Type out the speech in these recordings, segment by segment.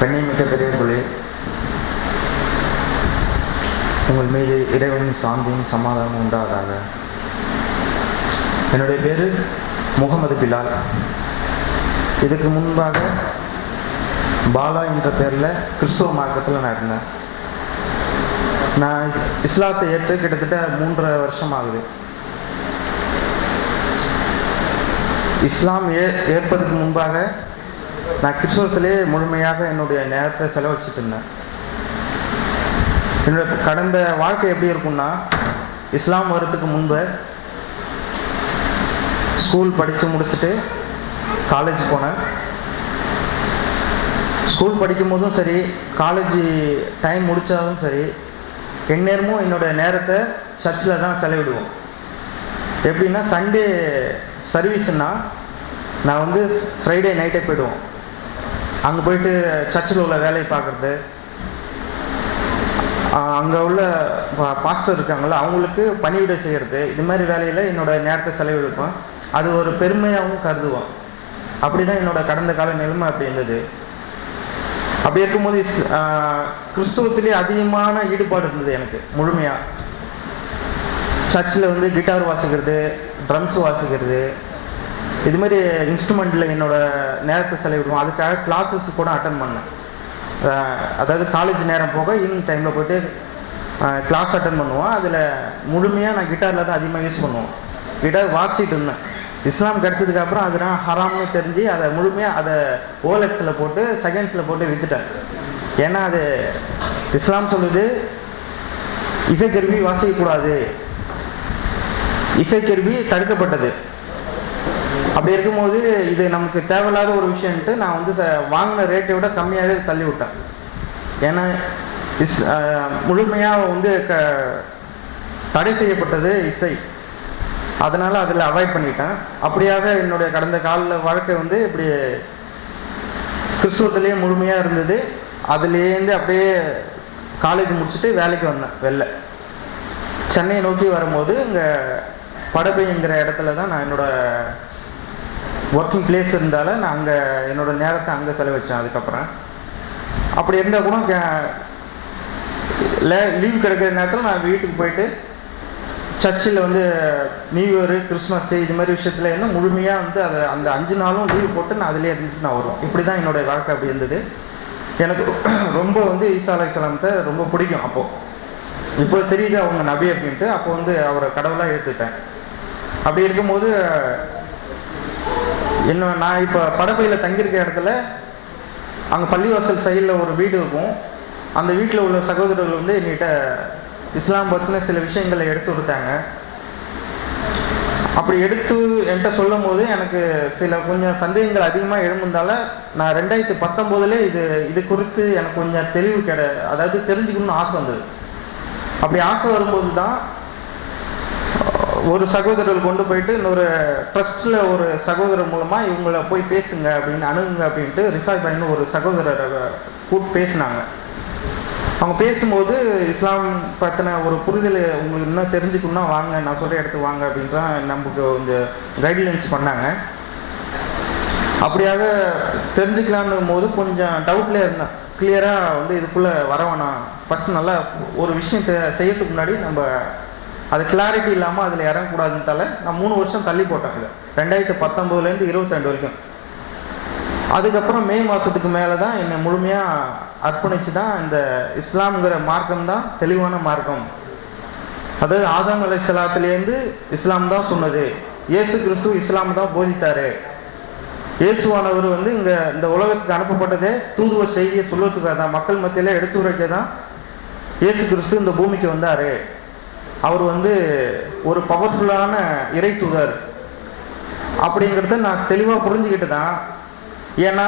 கண்ணியமிக்க பெரியவர்களே, உங்கள் மீது இறைவனின் சாந்தியும் சமாதானம் உண்டாதாக. என்னுடைய பேர் முகமது பிலால். இதுக்கு முன்பாக பாலா என்ற பேரில் கிறிஸ்துவ மார்க்கத்தில் நான் இருந்தேன். நான் இஸ்லாத்தை ஏற்று கிட்டத்தட்ட 3.5 வருஷம் ஆகுது. இஸ்லாம் ஏற்பதற்கு முன்பாக நான் கிறிஸ்துவத்திலே முழுமையாக என்னுடைய நேரத்தை செலவழிச்சிட்டு இருந்தேன். என்னுடைய கடந்த வாழ்க்கை எப்படி இருக்கும்னா, இஸ்லாம் வர்றதுக்கு முன்பு ஸ்கூல் படித்து முடிச்சுட்டு காலேஜ் போனேன். ஸ்கூல் படிக்கும் போதும் சரி, காலேஜ் டைம் முடித்தாலும் சரி, எந்நேரமும் என்னுடைய நேரத்தை சர்ச்சில் தான் செலவிடுவோம். எப்படின்னா, சண்டே சர்வீஸ்னால் நான் வந்து ஃப்ரைடே நைட்டே போய்டுவோம். அங்கே போயிட்டு சர்ச்சில் உள்ள வேலையை பார்க்குறது, அங்கே உள்ள பாஸ்டர் இருக்காங்கள அவங்களுக்கு பணிவிடை செய்கிறது, இது மாதிரி வேலையில் என்னோடய நேரத்தை செலவிடுப்பேன். அது ஒரு பெருமையாகவும் கருதுவோம். அப்படி தான் என்னோடய கடந்த கால நிலைமை அப்படி இருந்தது. அப்படி இருக்கும்போது கிறிஸ்துவத்திலே அதிகமான ஈடுபாடு இருந்தது எனக்கு முழுமையாக. சர்ச்சில் வந்து கிட்டார் வாசிக்கிறது, ட்ரம்ஸ் வாசிக்கிறது, இது மாதிரி இன்ஸ்ட்ருமெண்ட்டில் என்னோடய நேரத்தை செலவிடுவோம். அதுக்காக கிளாஸஸ் கூட அட்டன் பண்ணேன். அதாவது காலேஜ் நேரம் போக ஈவினிங் டைமில் போய்ட்டு கிளாஸ் அட்டன் பண்ணுவோம். அதில் முழுமையாக நான் கிட்டாரில் தான் அதிகமாக யூஸ் பண்ணுவோம். கிட்டார் வாசிச்சுட்டு இருந்தேன். இஸ்லாம் கிடச்சதுக்கப்புறம் அது நான் ஹராம்னு தெரிஞ்சு அதை முழுமையாக அதை ஓலெக்ஸில் போட்டு செகண்ட்ஸில் போட்டு விற்றுட்டேன். ஏன்னா அது இஸ்லாம் சொல்லுது, இசைக்கருவி வாசிக்கக்கூடாது, இசைக்கருவி தடுக்கப்பட்டது. அப்படி இருக்கும்போது இது நமக்கு தேவையில்லாத ஒரு விஷயம்ட்டு நான் வந்து வாங்கின ரேட்டை விட கம்மியாகவே தள்ளி விட்டேன். ஏன்னா முழுமையாக வந்து தடை செய்யப்பட்டது இசை. அதனால் அதில் அவாய்ட் பண்ணிட்டேன். அப்படியாக என்னுடைய கடந்த கால வாழ்க்கை வந்து இப்படி கிறிஸ்துவத்திலேயே முழுமையாக இருந்தது. அதுலேருந்து அப்படியே காலேஜ் முடிச்சுட்டு வேலைக்கு வந்தேன். சென்னையை நோக்கி வரும்போது இங்கே படப்பைங்கிற இடத்துல தான் நான் என்னோடய ஒர்க்கிங் பிளேஸ் இருந்தால நான் அங்கே என்னோடய நேரத்தை அங்கே செலவழித்தேன். அதுக்கப்புறம் அப்படி இருந்தால் கூட லீவ் கிடைக்கிற நேரத்தில் நான் வீட்டுக்கு போயிட்டு சர்ச்சில் வந்து நியூ இயரு, கிறிஸ்மஸ் இது மாதிரி விஷயத்தில் என்ன முழுமையாக வந்து அதை அந்த 5 நாளும் லீவ் போட்டு நான் அதிலே இருந்துட்டு நான் வருவேன். இப்படி தான் என்னுடைய வாழ்க்கை அப்படி இருந்தது. எனக்கு ரொம்ப வந்து ஈசா அலைஹிஸ்ஸலாத்தை ரொம்ப பிடிக்கும். அப்போது இப்போ தெரியுது அவங்க நபி அப்படின்ட்டு. அப்போ வந்து அவரை கடவுளாக எடுத்துட்டேன். அப்படி இருக்கும்போது நான் இப்போ படப்பையில் தங்கியிருக்க இடத்துல அங்கே பள்ளிவாசல் சைடில் ஒரு வீடு இருக்கும். அந்த வீட்டில் உள்ள சகோதரர்கள் வந்து என்கிட்ட இஸ்லாம் பற்றின சில விஷயங்களை எடுத்து கொடுத்தாங்க. அப்படி எடுத்து என்கிட்ட சொல்லும் போது எனக்கு சில கொஞ்சம் சந்தேகங்கள் அதிகமாக எழும்புந்தால நான் 2019 இது குறித்து எனக்கு கொஞ்சம் தெளிவு அதாவது தெரிஞ்சுக்கணும்னு ஆசை வந்தது. அப்படி ஆசை வரும்போது தான் ஒரு சகோதரர்கள் கொண்டு போயிட்டு இன்னொரு ட்ரஸ்ட்டில் ஒரு சகோதரர் மூலமாக இவங்கள போய் பேசுங்க அப்படின்னு அணுகுங்க அப்படின்ட்டு ரிஃபர் பண்ணி ஒரு சகோதரரை கூப்பிட்டு பேசினாங்க. அவங்க பேசும்போது இஸ்லாம் பற்றின ஒரு புரிதல் உங்களுக்கு இன்னும் தெரிஞ்சுக்கணுன்னா வாங்க, நான் சொல்கிற இடத்துக்கு வாங்க அப்படின்றா நமக்கு கொஞ்சம் கைட்லைன்ஸ் பண்ணாங்க. அப்படியாக தெரிஞ்சுக்கலான்னும் போது கொஞ்சம் டவுட்லேயே இருந்தேன். கிளியராக வந்து இதுக்குள்ளே வரவேணாம், ஃபஸ்ட்டு நல்லா ஒரு விஷயம் செய்யறதுக்கு முன்னாடி நம்ம அது கிளாரிட்டி இல்லாமல் அதில் இறங்கக்கூடாதுன்றதால நான் 3 வருஷம் தள்ளி போட்டேன். இது 2019 22 வரைக்கும். அதுக்கப்புறம் மே மாதத்துக்கு மேலே தான் என்னை முழுமையாக அர்ப்பணித்து தான் இந்த இஸ்லாம்ங்கிற மார்க்கம் தான் தெளிவான மார்க்கம். அதாவது ஆதம் அலைஹிஸ்ஸலாத்துலேருந்து இஸ்லாம் தான் சொன்னது. இயேசு கிறிஸ்து இஸ்லாம் தான் போதித்தார். இயேசுவானவர் வந்து இந்த உலகத்துக்கு அனுப்பப்பட்டதே தூதுவர் செய்தியை சொல்லுவதுக்காக தான், மக்கள் மத்தியில் எடுத்து உரைக்க தான் இயேசு கிறிஸ்து இந்த பூமிக்கு வந்தார். அவர் வந்து ஒரு பவர்ஃபுல்லான இறை தூதர் அப்படிங்கிறத நான் தெளிவாக புரிஞ்சுக்கிட்டு தான். ஏன்னா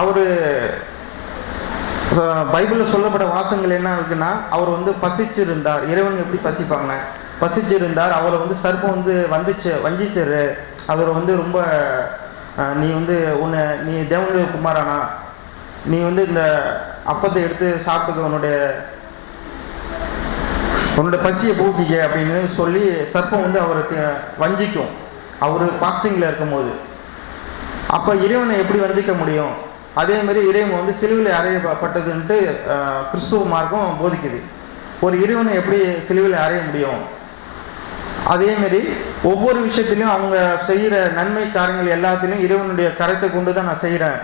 அவர் பைபிளில் சொல்லப்பட்ட வாசகங்கள் என்ன இருக்குன்னா, அவர் வந்து பசிச்சிருந்தார். இறைவன் எப்படி பசிப்பாங்க, பசிச்சிருந்தார். அவரை வந்து சர்ப்பம் வந்து வஞ்சித்தாரு. அவர் வந்து ரொம்ப நீ வந்து நீ தேவனுடைய குமாரானா, நீ வந்து இந்த அப்பத்தை எடுத்து சாப்பிட்டுக்க, உன்னோட பசியை போக்கிக்க அப்படின்னு சொல்லி சர்ப்பம் வந்து அவரை வஞ்சிக்கும் அவர் பாஸ்டிங்கில் இருக்கும்போது. அப்போ இறைவனை எப்படி வஞ்சிக்க முடியும்? அதேமாரி இறைவன் வந்து சிலுவையில் அறையப்பட்டதுன்ட்டு கிறிஸ்துவ மார்க்கம் போதிக்குது. ஒரு இறைவனை எப்படி சிலுவையில் அறைய முடியும்? அதேமாரி ஒவ்வொரு விஷயத்திலையும் அவங்க செய்கிற நன்மை காரியங்கள் எல்லாத்திலையும் இறைவனுடைய கரத்தை கொண்டு தான் நான் செய்கிறேன்,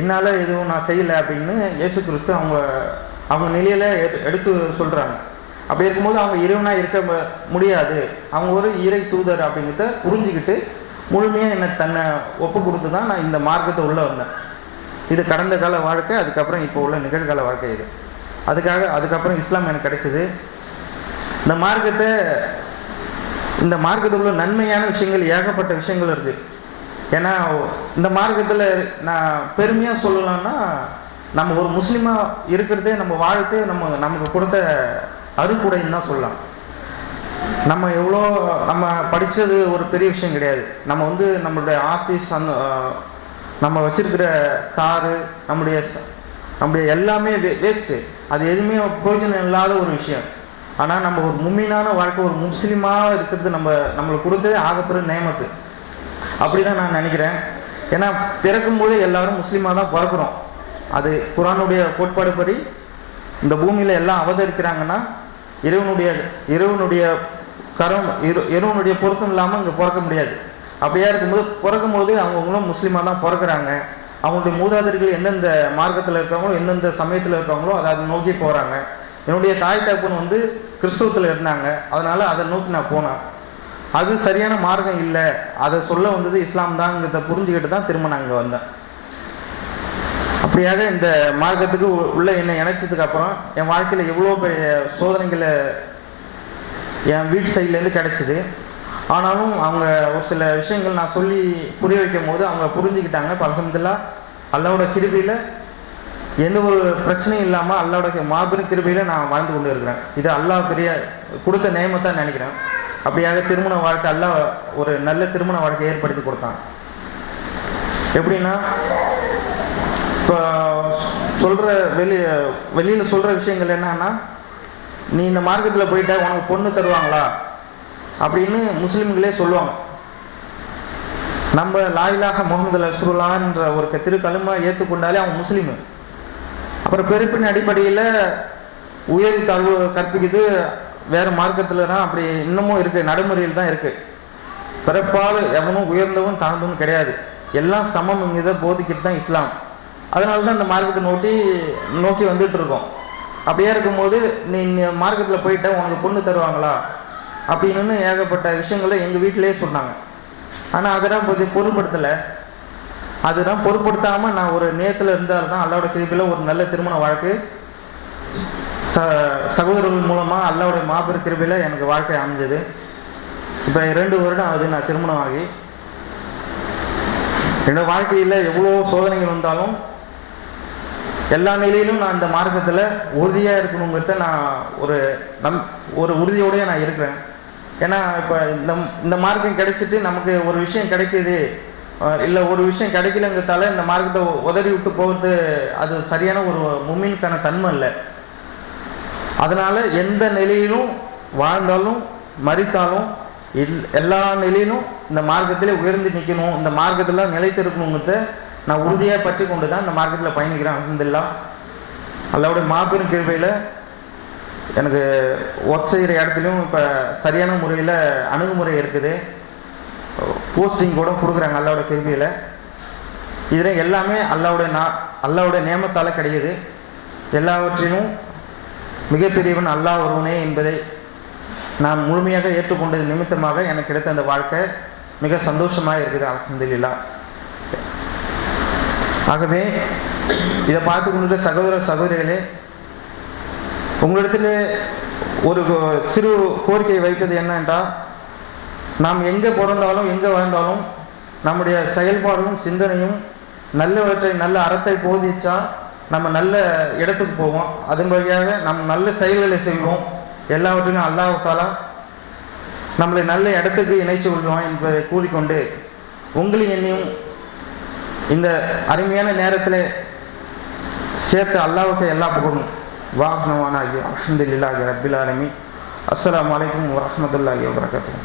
என்னால் எதுவும் நான் செய்யலை அப்படின்னு இயேசு கிறிஸ்து அவங்க நிலையில் எடுத்து சொல்கிறாங்க. அப்படி இருக்கும்போது அவங்க இறைவனாக இருக்க முடியாது, அவங்க ஒரு இறை தூதர் அப்படிங்கிறத புரிஞ்சுக்கிட்டு முழுமையாக என்னை தன்னை ஒப்பு கொடுத்து தான் நான் இந்த மார்க்கத்தை உள்ளே வந்தேன். இது கடந்த கால வாழ்க்கை, அதுக்கப்புறம் இப்போ உள்ள நிகழ்கால வாழ்க்கை இது. அதுக்கப்புறம் இஸ்லாம் எனக்கு கிடைச்சிது. இந்த மார்க்கத்தில் உள்ள நன்மையான விஷயங்கள் ஏகப்பட்ட விஷயங்கள் இருக்குது. ஏன்னா இந்த மார்க்கத்தில் நான் பெருமையாக சொல்லலாம்னா, நம்ம ஒரு முஸ்லீமாக இருக்கிறதே, நம்ம வாழ்த்தே நமக்கு கொடுத்த அருக்குடைன்னு தான் சொல்லலாம். நம்ம படித்தது ஒரு பெரிய விஷயம் கிடையாது. நம்ம வந்து நம்மளுடைய ஆஸ்தி நம்ம வச்சிருக்கிற காரு, நம்முடைய எல்லாமே வேஸ்ட்டு, அது எதுவுமே பிரயோஜனம் இல்லாத ஒரு விஷயம். ஆனால் நம்ம ஒரு மும்மீனான வாழ்க்கை, ஒரு முஸ்லீமாக இருக்கிறது நம்மளுக்கு கொடுத்ததே ஆகப்பெரிய நேமத்து. அப்படி தான் நான் நினைக்கிறேன். ஏன்னா பிறக்கும்போது எல்லாரும் முஸ்லீமாக தான் பிறக்கிறோம். அது குர்ஆனுடைய கோட்பாடு படி இந்த பூமியில் எல்லாம் அவதரிக்கிறாங்கன்னா இறைவனுடைய இறைவனுடைய பொருத்தம் இல்லாமல் இங்கே பிறக்க முடியாது. அப்படியா இருக்கும்போது பிறக்கும்போது அவங்களும் முஸ்லீமாக தான் பிறக்கிறாங்க. அவங்களுடைய மூதாதையர்கள் எந்தெந்த மார்க்கத்தில் இருக்காங்களோ, எந்தெந்த சமயத்தில் இருக்காங்களோ அதை நோக்கி போகிறாங்க. என்னுடைய தாய் தகப்பன் வந்து கிறிஸ்தவத்தில் இருந்தாங்க, அதனால் அதை நோக்கி நான் போனேன். அது சரியான மார்க்கம் இல்லை, அதை சொல்ல வந்தது இஸ்லாம் தான்ங்கிறத புரிஞ்சுக்கிட்டு தான் திரும்ப நான் இங்கே வந்தேன். அப்படியாக இந்த மார்க்கத்துக்கு உள்ள என்னை இணைச்சதுக்கு அப்புறம் என் வாழ்க்கையில் எவ்வளோ பெரிய சோதனைகளை என் வீட்டு சைட்லேருந்து கிடச்சிது. ஆனாலும் அவங்க ஒரு சில விஷயங்கள் நான் சொல்லி புரிய வைக்கும் போது அவங்க புரிஞ்சுக்கிட்டாங்க. அல்ஹம்துலில்லாஹ், அல்லாஹ்வோட கிருபையில் எந்த ஒரு பிரச்சனையும் இல்லாமல் அல்லாஹ்வோட மாபெரும் கிருபையில் நான் வாழ்ந்து கொண்டு இருக்கிறேன். இது அல்லாஹ் பெரிய கொடுத்த நேமத்தான் நினைக்கிறேன். அப்படியாக திருமண வாழ்க்கை, அல்லாஹ் ஒரு நல்ல திருமண வாழ்க்கையை ஏற்படுத்தி கொடுத்தான். எப்படின்னா, இப்போ சொல்கிற வெளியில் சொல்கிற விஷயங்கள் என்னன்னா, நீ இந்த மார்க்கத்தில் போயிட்டா உனக்கு பொண்ணு தருவாங்களா அப்படின்னு முஸ்லீம்களே சொல்லுவாங்க. நம்ம லா இலாஹ முஹம்மது ரசூலுல்லாஹ்ன்ற ஒரு திருக்கலிமா ஏற்றுக்கொண்டாலே அவன் முஸ்லீமு. அப்புறம் பிறப்பின் அடிப்படையில் உயர் தாழ்வு கற்பிக்குது வேறு மார்க்கத்தில் தான் அப்படி இன்னமும் இருக்குது, நடைமுறையில் தான் இருக்குது. பிறப்பால் எவனும் உயர்ந்தவன் தாழ்ந்தவன் கிடையாது, எல்லாம் சமம் இங்கே போதிக்கிட்டு தான் இஸ்லாம். அதனால தான் இந்த மார்க்கத்தை நோக்கி வந்துட்டு இருக்கோம். அப்படியே இருக்கும்போது நீ மார்க்கத்தில் போயிட்ட உனக்கு பொண்ணு தருவாங்களா அப்படின்னு ஏகப்பட்ட விஷயங்களை எங்கள் வீட்டிலே சொன்னாங்க. ஆனால் அதெல்லாம் பொருட்படுத்தலை. அதெல்லாம் பொருட்படுத்தாமல் நான் ஒரு நேயத்தில் இருந்தால்தான் அல்லாஹ்வோட கிருபையில் ஒரு நல்ல திருமண வாழ்க்கை சகோதரர்கள் மூலமாக அல்லாஹ்வுடைய மாபெரும் கிருபையில் எனக்கு வாழ்க்கை அமைஞ்சது. இப்போ 2 வருடம் ஆகுது நான் திருமணம் ஆகி. என்னோட வாழ்க்கையில் எவ்வளோ சோதனைகள் வந்தாலும் எல்லா நிலையிலும் நான் இந்த மார்க்கத்தில் உறுதியாக இருக்கணுங்கிறத நான் ஒரு உறுதியோடய நான் இருக்கிறேன். ஏன்னா இப்போ இந்த மார்க்கம் கிடைச்சிட்டு நமக்கு ஒரு விஷயம் கிடைக்கிது, இல்லை ஒரு விஷயம் கிடைக்கலங்கிறதால இந்த மார்க்கத்தை உதறி விட்டு போகிறது அது சரியான ஒரு மும்மினுக்கான தன்மை இல்லை. அதனால் எந்த நிலையிலும் வாழ்ந்தாலும் மரித்தாலும் எல்லா நிலையிலும் இந்த மார்க்கத்திலே உயர்ந்து நிற்கணும், இந்த மார்க்கத்தில் நிலைத்திருக்கணுங்கிறத நான் உறுதியாக பற்றி கொண்டு தான் இந்த மார்க்கத்தில் பயணிக்கிறேன். அல்ஹம்துலில்லாஹ், அல்லாஹ்வுடைய மாபெரும் கிருபையில் எனக்கு ஒர்க் செய்கிற இடத்துலையும் இப்போ சரியான முறையில் அணுகுமுறை இருக்குது. போஸ்டிங் கூட கொடுக்குறாங்க அல்லாஹ்வுடைய கிருபையில். இதில் எல்லாமே அல்லாஹ்வுடைய நேமத்தால் கிடைக்குது. எல்லாவற்றிலும் மிகப்பெரியவன் அல்லாஹ் ஒருவனே என்பதை நான் முழுமையாக ஏற்றுக்கொண்டது நிமித்தமாக எனக்கு கிடைத்த அந்த வாழ்க்கை மிக சந்தோஷமாக இருக்குது. அல்ஹம்துலில்லாஹ். ஆகவே இதை பார்த்து கொண்டு சகோதர சகோதரிகளே, உங்களிடத்தில் ஒரு சிறு கோரிக்கை வைப்பது என்னென்றால், நாம் எங்கே பிறந்தாலும் எங்கே வாழ்ந்தாலும் நம்முடைய செயல்பாடும் சிந்தனையும் நல்ல அறத்தை போதிச்சா நம்ம நல்ல இடத்துக்கு போவோம். அதன் வழியாக நம்ம நல்ல செயல்களை செய்வோம். எல்லாவற்றிலும் அல்லாஹ் தஆலா நம்மளை நல்ல இடத்துக்கு இணைச்சு கொள்வோம் என்பதை கூறிக்கொண்டு, உங்களையும் என்னையும் இந்த அருமையான நேரத்தில் சேர்த்து அல்லாஹ்வுக்கு எல்லா புகழும். வாஹ்னவானாகி அல்ஹம்துலில்லாஹி ரப்பில் ஆலமீன். அஸ்ஸலாமு அலைக்கும் வரஹ்மத்துல்லாஹி வபரகாத்துஹு.